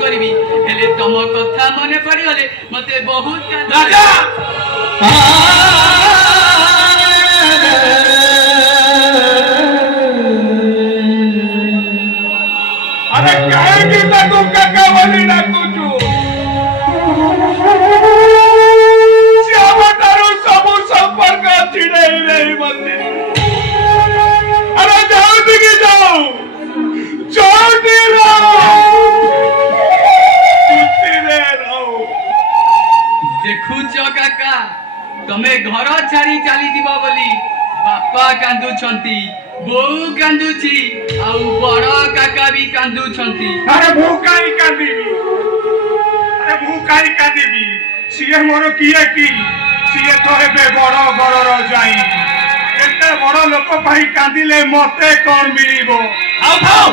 करबी हेले तुम कथा मने पड़ी गले मते बहुत राजा अरे काहे की ताकू काका बोली ना कुछु श्यामटारू सबु संपर्क छिड़े नहीं मते अरे जाओ दिखे जाओ छोटी देखुच काका तमे घर छाड़ी चली जीवा बोली बापा कांदुछंती बोऊ कांदुची आउ बड़ काका भी कांदुछंती अरे भू काई कांदीबी अरे भू काई कांदीबी सिए मोर किए की सिए तो हेबे बड़ घरर जाई एते बड़ लोक पाई कांदिले मते कोन मिलिबो आउ थाओ